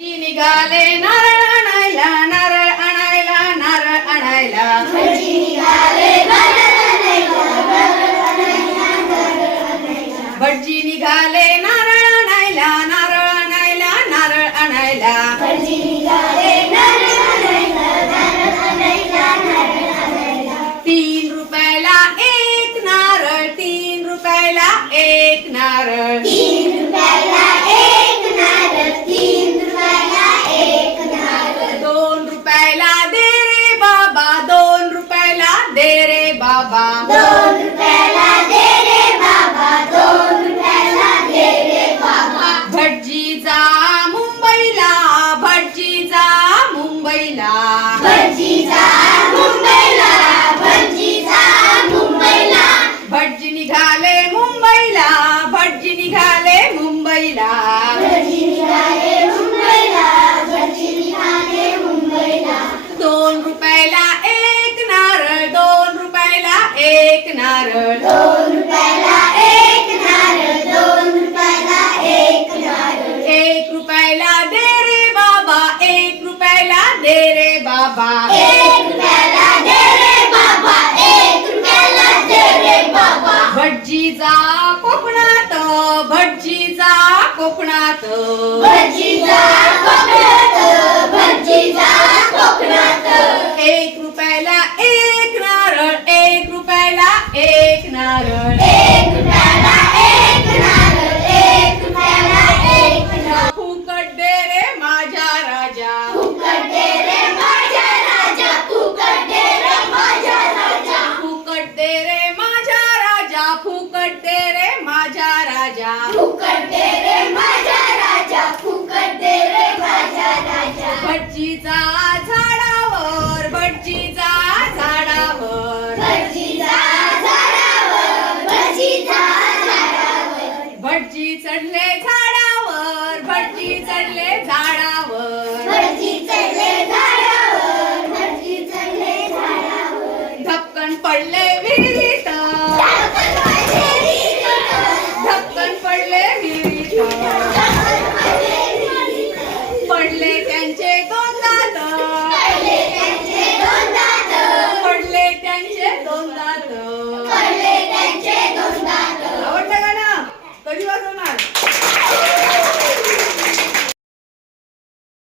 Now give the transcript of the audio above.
निघाले नारळ आणायला नारळ आणायला नारळ आणायला. भटजी निघाले नारळ आणायला नारळ आणायला नारळ आणायला. तीन रुपयाला एक नारळ तीन रुपयाला एक नारळ. दे रे बाबा. दोन रुपयाला दे रे बाबा दोन रुपयाला दे रे बाबा. मुंबईला भटजीचा मुंबईला. भटजीचा मुंबईला भटजीचा मुंबईला. भटजी निघाले मुंबईला भटजी निघाले मुंबईला. भटजी निघाले एक नारळ. दोन रुपयाला एक नारळ दोन रुपयाला एक नारळ. एक रुपयाला दे रे बाबा एक रुपयाला दे रे बाबा. एक रुपयाला दे रे बाबा एक रुपयाला दे रे बाबा. भटजीचा कोकणात भटजीचा कोकणात. भटजीचा कोकणात भटजीचा कोकणात. एक नारळ. एक रुपयाला एक नारळ एक एक नारळ फुकट दे रे माझ्या राजा. फुकट दे रे माझ्या राजा. फुकट दे रे माझ्या राजा. फुकट भटजी चढले झाडावर भटजी चढले झाडावर. भटजी चढले झाडावर भटजी चढले झाडावर. धपकन पडले